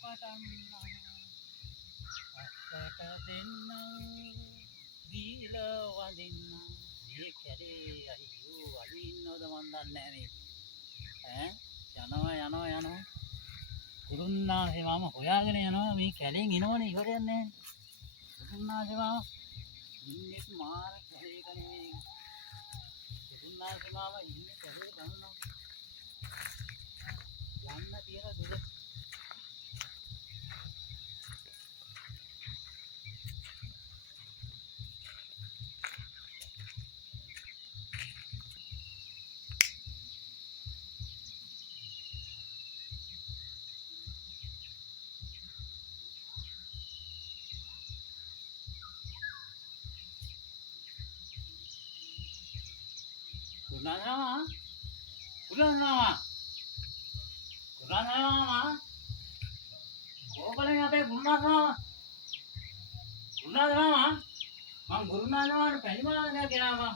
පටන් අත්තට දෙන්න දීලා වදින්න මේ කැලේ අයියෝ අලු ඉන්නවද මන් දන්නේ නැහැ ඈ යනවා කුරුන්නාසේ මාම හොයාගෙන යනවා මේ කැලෙන් එනවනේ ඉවරයක් නැහැ කුරුන්නාසේ මාම ඉන්නේ මාර කැලේක නෙමෙයි කුරුන්නාසේ මාම ඉන්නේ කැලේ ගන්නවා යන්න තියෙන දුර Kuranawa Gopalanya apa Kuranawa Mang Kuranawa Panimana kenapa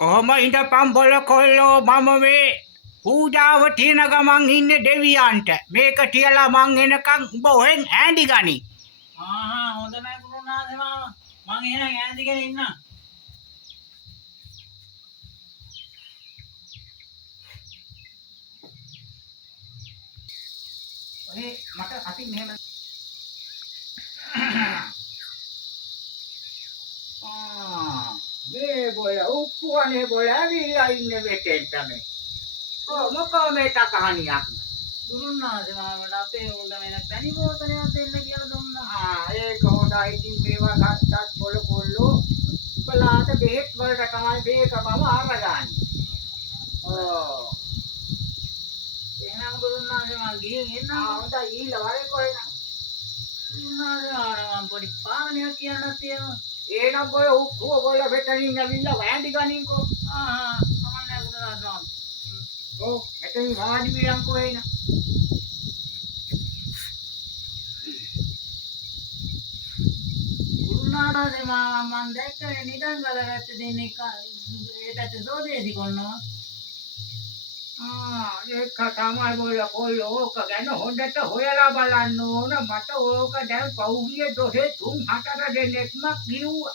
ඔහොම ඉඳපම් බොල කොල්ලෝ මම මේ පූජාව තියන ගමන් ඉන්නේ දෙවියන්ට මේක තියලා මං එනකන් උඹ ඔහෙන් ඈඳි ගනි. හොඳයි කුරුනාදේ මාමා මං එහෙනම් ඈඳිගෙන ඉන්නම් ඔහේ මට අතින් මෙහෙම මේ බොල උක්කුවනේ බොල ඇවිල්ලා ඉන්නේ මෙතෙන් තමයි. මොකෝ මේ තකහණියක්. කුරුනාදේ මාමට අපේ උන්ද වෙන පැණි බෝතලයක් දෙන්න කියලා දුන්නා. ඒක හොඳයි. ඉතින් මේවා ගත්තත් බොල කොල්ලෝ බලාට බෙහෙත් වලට තමයි මේක මම අරගන්නේ. එහෙනම් කුරුනාදේ මං ගිහින් එන්නම්. හොඳයි ඊළ වරේ කොහෙද? කුරුනාදේ මම පොඩි පාරණයක් කියන්නත් තියෙනවා. ඒනම් බොල උක්කුව බොල මෙතනින් ඇවිල්ලා වැඳි ගනින්කෝ. කමන්නේ කුරුනාදේ ඔව් මෙතනින් වාඩි වෙයන්කෝ එන. කුරුනාදේ මම දැක්කේ නිදන් ගලගත්ත දෙන්නේ ඒකට සෝදේසි කොන්නවා. ඒක තමයි බොල කොල්ලෝ ඕක ගැන හොඳට හොයලා බලන්න ඕන. මට ඕක දැන් පෞගිය දොසේ 3-4 දෙනෙක්ම කිව්වා.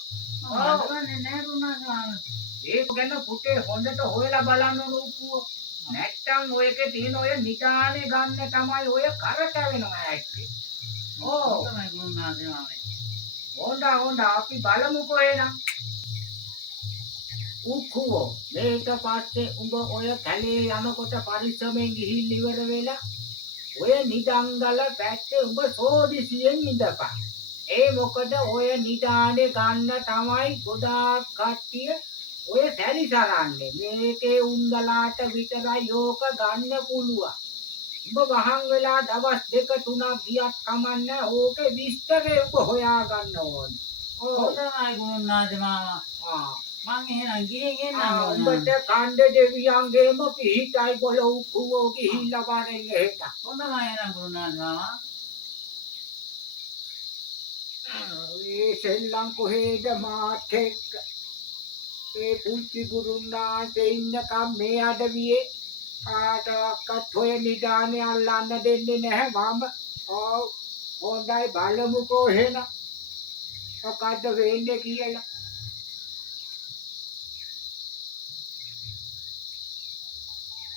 මන්නේ නෑ කුරුනාදේ ඒක ගැන පුතේ හොඳට හොයලා බලන්න ඕන උක්කුව. නැත්තම් ඔයකේ තියෙන ඔය නිදානේ ගන්න තමයි ඔය කරට වෙනවා ඇත්තේ. තමයි කුරුනාදේ හොඳ අපි බලමුකෝ එනම්. උක්කුව මේක පස්සේ උඹ ඔය කැලේ යනකොට පරිස්සමෙන් ගිහින් ඉවර වෙලා ඔය නිදංගල පැත්තේ උඹ සෝදිසියෙන් ඉඳපන්. ඒ මොකද ඔය නිදානේ ගන්න තමයි ගොඩාක් කට්ටිය ඔය සැරිසරන්නේ. මේකේ උන්දලාට විතරයි ඕක ගන්න පුළුවන්. උඹ වහන් වෙලා දවස් 2-3ක් ගියත් කමන්නේ ඕකේ විස්තරේ උඹ හොයා ගන්න ඕනේ. තමයි කුරුනාදේ මාමා මං එහෙනම් ගිහින් එන්නම්. උඹට කණ්ඩ දෙවියන්ගේම පිහිටයි බොල උක්කුවෝ ගිහිල්ලා වරෙන් එහෙට. හොඳයි එහෙනම් කුරුනාදේ මාමා. ඒ සෙල්ලම් කොහෙද මාත් එක්ක. ඒ පුංචි කුරුන්නාන්සේ ඉන්නකම් මේ අඩවියේ කාටවත් ඔය නිදානේ අල්ලන්න දෙන්නේ නැහැ මම. හොඳයි බලමුකෝ එහෙනම්. මොකද්ද වෙන්නේ කියලා.